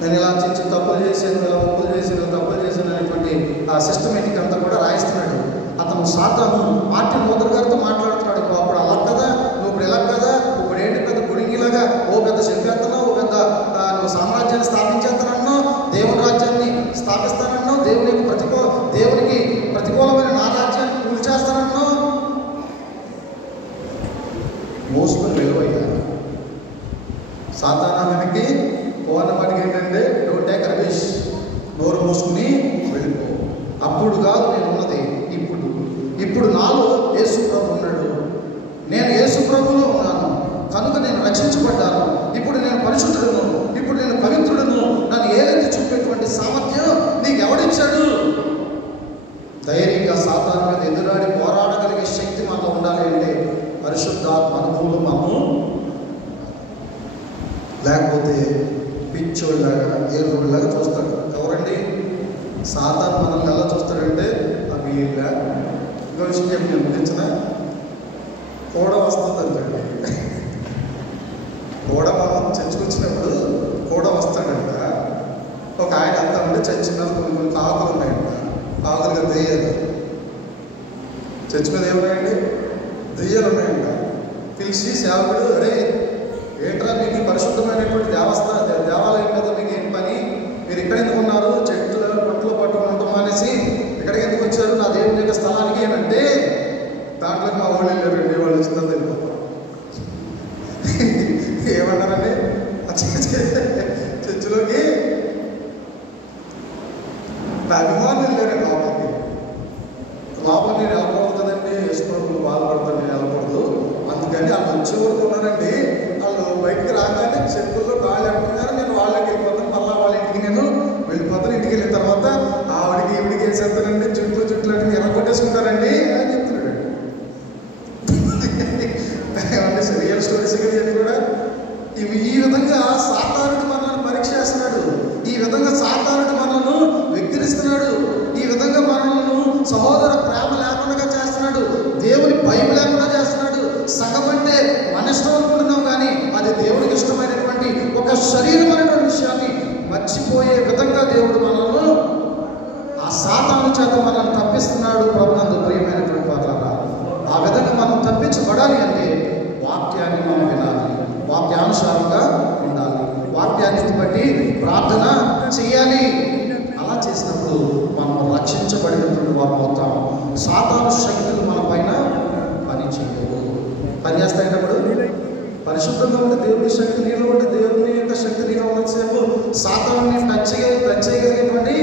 నేను ఇలా చిన్న చిన్న తప్పులు చేశాను, ఇలా ఒప్పులు చేశాను, తప్పులు చేశాను అనేటువంటి ఆ సిస్టమేటిక్ అంతా కూడా రాయిస్తున్నాడు. అతను సాతాను మార్టిన్ లూథర్ గారితో మాట్లాడుతున్నాడు. అప్పుడు అలా కదా, నువ్వు ఇప్పుడు ఎలా కదా, ఇప్పుడు ఏంటి పెద్ద గుడిగిలాగా ఓ పెద్ద చెప్పేస్తున్నావు, ఓ పెద్ద నువ్వు సామ్రాజ్యాన్ని స్థాపించేస్తానన్నావు, దేవుని రాజ్యాన్ని స్థాపిస్తానన్నావు, దేవునికి ప్రతికూలమైన నా రాజ్యాన్ని కూల్చేస్తానన్నావు. మోసుకుని విలువయ్యా సాతానానికి పోవడం వాటికి ఏంటంటే డోంట్ టేక్ రమేష్, నోరు మూసుకుని వెళ్ళిపో. అప్పుడు కాదు నేను ఉన్నది, ఇప్పుడు నాలో యేసు ప్రభు ఉన్నాడు, నేను యేసు ప్రభులో ఉన్నాను కనుక నేను రక్షించబడ్డాను. ఇప్పుడు నేను పరిశుద్ధుడును, ఇప్పుడు నేను పవిత్రుడును. నన్ను ఏదైతే చూపేటువంటి సామర్థ్యం నీకు ఎవడిచ్చాడు? ధైర్యంగా సాతాను మీద ఎదురాడి పోరాడగలిగే శక్తి మనలో ఉండాలి అంటే పరిశుద్ధాత్మ అనుభవం మనము. లేకపోతే పిచ్చోళ్ళలాగా ఏరులాగా చూస్తాడు. ఎవరండి? సాతాను మనల్ని ఎలా చూస్తాడంటే అవి ఇలా ఇంకో విషయం చెప్పి నేను గురించిన కూడా వస్తుందండి. కూడా మనం చర్చకొచ్చినప్పుడు కూడా వస్తాడంట. ఒక ఆయన వెళ్తా ఉంటే చర్చి మీద కొన్ని కాకులు ఉన్నాయంట. కాకులుగా దెయ్యాలు. చర్చి మీద ఏమున్నాయండి? దెయ్యాలు ఉన్నాయంట. పిలిచి సేవకుడు, అరే ఏంట్రా మీకు పరిశుద్ధమైనటువంటి దేవాలయం మీద మీకు ఏంటి పని? మీరు ఇక్కడ ఎందుకు ఉన్నారు? చెట్లు పట్టులో పట్టుకుని ఉండటం మానేసి ఇక్కడికి ఎందుకు వచ్చారు? నా దేవుని యొక్క స్థలానికి ఏమంటే దాంట్లో మా వాళ్ళు వెళ్ళారండి. వాళ్ళు వచ్చిందని వెళ్ళిపోతాం. ఏమన్నారండి? చర్చిలోకి నా అభిమానులు వెళ్ళారండి లోపలికి. లోపల నేను వెళ్ళకూడదు కదండి, వేసుకోవడం బాధపడతాను, నేను వెళ్ళకూడదు. అందుకని వాళ్ళు వచ్చే వరకు ఉన్నారండి. వాళ్ళు బయటికి రాగానే చెప్పుల్లో కాళ్ళు అంటున్నారు. నేను వాళ్ళకి వెళ్ళిపోతాను. మళ్ళీ వాళ్ళ ఇంటికి నేను వెళ్ళిపోతాను. ఇంటికి వెళ్ళిన తర్వాత ఆవిడికి ఈవిడికి వేసేస్తానండి. జుట్లు అంటే ఎలా కొట్టేసుకుంటారండి అని చెప్తున్నాడు. ఏమంటే రియల్ స్టోరీస్ ఇవన్నీ కూడా ఈ విధంగా సాతానుడు మనల్ని పరీక్ష చేస్తున్నాడు. ఈ విధంగా సాతానుడు మనల్ని వెక్కిరిస్తున్నాడు. ఈ విధంగా మనల్ని సహోదర ప్రేమ లేకుండా చేస్తున్నాడు. దేవుని భయం లేకుండా చేస్తున్నాడు. సగం అంటే మన ఇష్టం అనుకుంటున్నాం, కానీ అది దేవుడికి ఇష్టమైనటువంటి ఒక శరీరమైనటువంటి విషయాన్ని మర్చిపోయే విధంగా దేవుడు మనల్ని ఆ సాతాను చేత మనల్ని తప్పిస్తున్నాడు. ప్రభునందు ప్రియమైనటువంటి వారులారా, ఆ విధంగా మనం తప్పించబడాలి అంటే వాక్యాన్ని మనం వినాలి, వాక్యానుసారంగా ఉండాలి, వాక్యాన్ని బట్టి ప్రార్థన చేయాలి. అలా చేసినప్పుడు మనం రక్షించబడినటువంటి వారు అవుతాం. సాతాను శక్తులు మన పైన పని చేయవు. పని చేస్తాయినప్పుడు పరిశుద్ధంగా ఉంటే దేవుని శక్తి నీళ్ళు ఉంటే దేవుని యొక్క శక్తి నీళ్ళు ఉన్నంతసేపు సాతాన్ని టచ్ చేయగలిగేటువంటి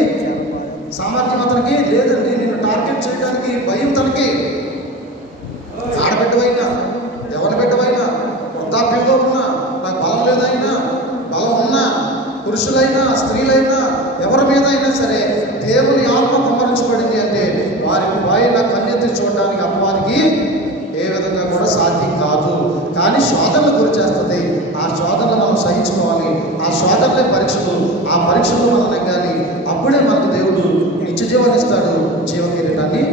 సామర్థ్యం అతనికి లేదండి. నిన్ను టార్గెట్ చేయడానికి భయం తనకి. ఆడబిడ్డవైనా, ఎవరి బిడ్డవైనా, వృద్ధాప్యంలో ఉన్నా, నాకు బలం లేదైనా, బలం ఉన్నా, పురుషులైనా స్త్రీలైనా ఎవరి మీద అయినా సరే దేవుని ఆత్మ కుమ్మరించబడింది అంటే వారికి పైన కన్నెత్తి చూడడానికి అపవాదికి ఏ విధంగా కూడా సాధ్యం కాదు. కానీ శోధనలు గురి చేస్తుంది. ఆ శోధనలు మనం సహించుకోవాలి. ఆ శోధనలే పరీక్షలు. ఆ పరీక్షలు మనం నెగ్గాలి. అప్పుడే మనకు దేవుడు నిత్య జీవాన్ని ఇస్తాడు, జీవ కిరీటాన్ని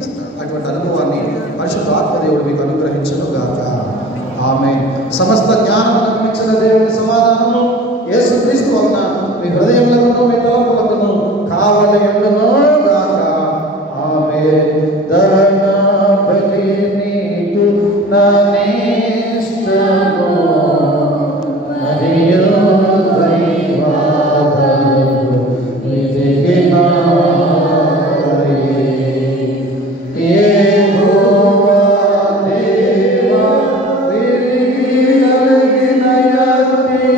ఇస్తాడు. అటువంటి అనుభవాన్ని పరిశుద్ధాత్మ దేవుడు మీకు అనుగ్రహించను గాక. ఆమేన్. సమస్త జ్ఞానం ఇచ్చిన దేవుని సమాధానము యేసుక్రీస్తు వలన మీ హృదయములను మీ తలపులను కావలయుండును గాక. ఆమేన్. దహనబలి నీకు నా నేస్తము మరియు దైవాదము విధిగినాయి. యెహోవా దేవా విరిగి నలిగిన యతి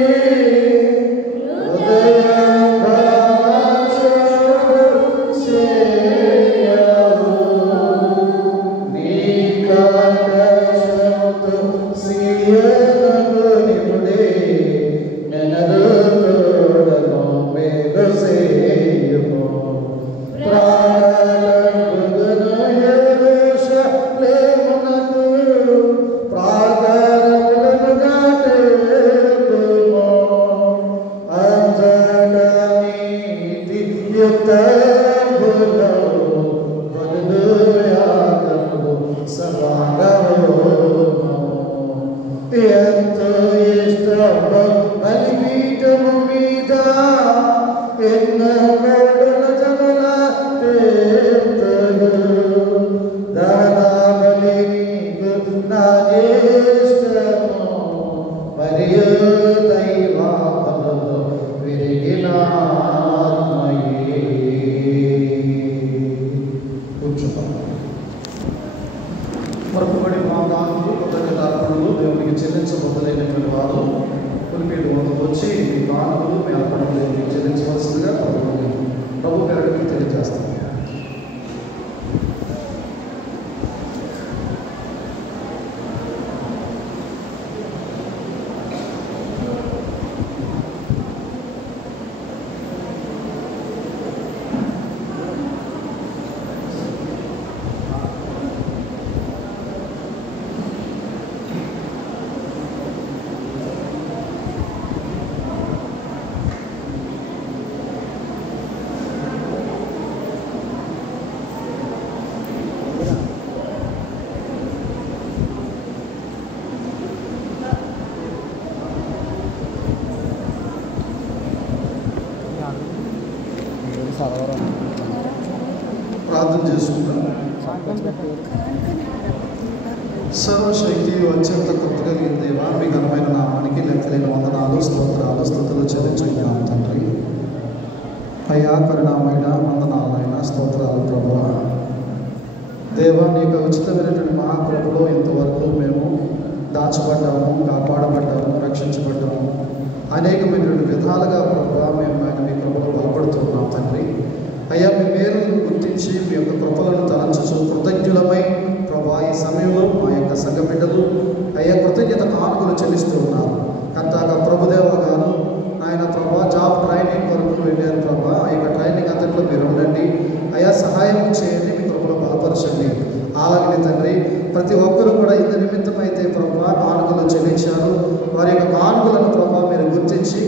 విరిగిన ప్రార్థన చేసుకుంటాం. సర్వశక్తి అత్యంత కృప కలిగిన దేవా, మీ ఘనమైన నామానికి లెక్కలేని వందనాలు, స్తోత్రాలు, స్తుతులు చెల్లించుకున్నాం తండ్రి. అయ్యా కరుణామైన వందనాలైనా స్తోత్రాలు ప్రభువా. దేవా, నీకు ఉచితమైనటువంటి మహాకృపలో ఇంతవరకు మేము దాచబడ్డాము, కాపాడబడ్డాము, రక్షించబడ్డాము. అనేకమైనటువంటి విధాలుగా ప్రభువా మేము ఆయన మీ కృపలో బలపడుతున్నాం తండ్రి. అయ్యా, మీ మేలును గుర్తించి మీ యొక్క కృపలను తలంచు కృతజ్ఞులమై ప్రభా ఈ సమయంలో మా యొక్క సంఘ బిడ్డలు అయ్యా కృతజ్ఞత కానుకలు చెల్లిస్తూ ఉన్నారు. కర్తగా ప్రభుదేవ గారు ఆయన ప్రభా జాబ్ ట్రైనింగ్ కొరకు వెళ్ళారు ప్రభా. ఆ యొక్క ట్రైనింగ్ అంతట్లో మీరు ఉండండి అయ్యా, సహాయం చేయండి, మీ కృపలో బలపరచండి. అలాగనే తండ్రి ప్రతి ఒక్కరూ కూడా ఇంత నిమిత్తం అయితే ప్రభా కానుకలు చెల్లించారు. వారి యొక్క కానుకలను ప్రభా మీరు గుర్తించి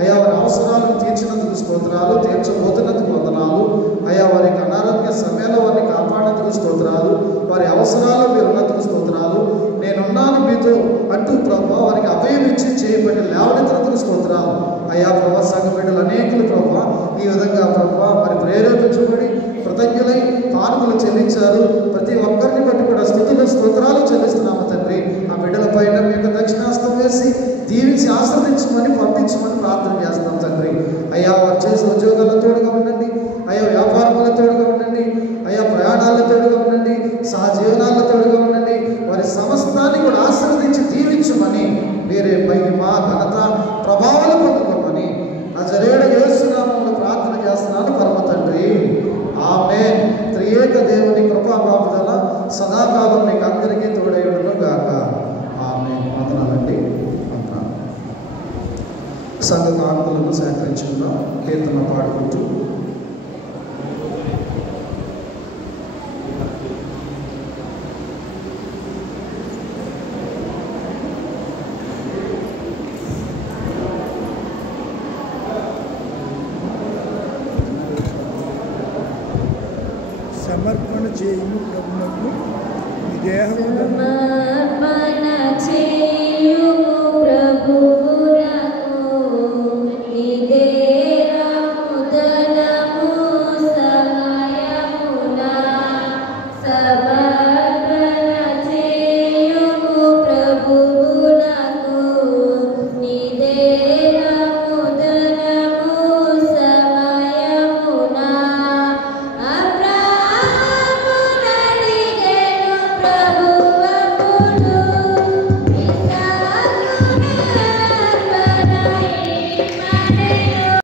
అయ్యా వారి అవసరాలను తీర్చినందుకు స్తోత్రాలు, తీర్చబోతున్నందుకు వందనాలు. అయ్యా వారి యొక్క అనారోగ్య సమయంలో వారిని కాపాడినందుకు స్తోత్రాలు, వారి అవసరాలు మీరు ఉన్నందుకు స్తోత్రాలు. నేనున్నాను మీతో అంటూ ప్రభా వారికి అభయం ఇచ్చి చేయబడిన లేవనెత్తినందుకు స్తోత్రాలు. అయ్యా ప్రభా సంఘ బిడ్డలు అనేకులు ప్రభా ఈ విధంగా ప్రభా మరి ప్రేరేపించబడి కృతజ్ఞులై కానుకలు చెల్లించారు. ప్రతి ఒక్కరిని బట్టి కూడా స్తుతులు స్తోత్రాలు చెల్లిస్తున్నాము తండ్రి. ఆ బిడ్డల పైన మీ యొక్క దక్షిణాస్తం వేసి దీవించి ఆశ్రదించమని పంపించమని ప్రార్థన చేస్తాం తండ్రి. అయ్యా వారు చేసే ఉద్యోగాల తోడుగా ఉండండి, అయ్యా వ్యాపారముల తోడుగా ఉండండి, అయ్యా ప్రయాణాల తోడుగా ఉండండి, సహజీవనాల తోడుగా ఉండండి. వారి సమస్తాన్ని కూడా ఆశీర్వదించి దీవించమని మీరే మహిమ ఘనత ప్రభావాలు పొందుకోమని నజరేయుడు యేసు నామములో ప్రార్థన చేస్తున్నాను పరమ తండ్రి. ఆమేన్. త్రియేక దేవుని కృపా కాపుదల సదాకాలం మీకు అందరికీ తోడైయుడును గాక. ఆమేన్. వందనాలండి. సంఘ కానుకలను సేకరించుకుందాం కీర్తన పాడుకుంటూ. సమర్పణ చేయము ప్రభువునకు మీ దేహము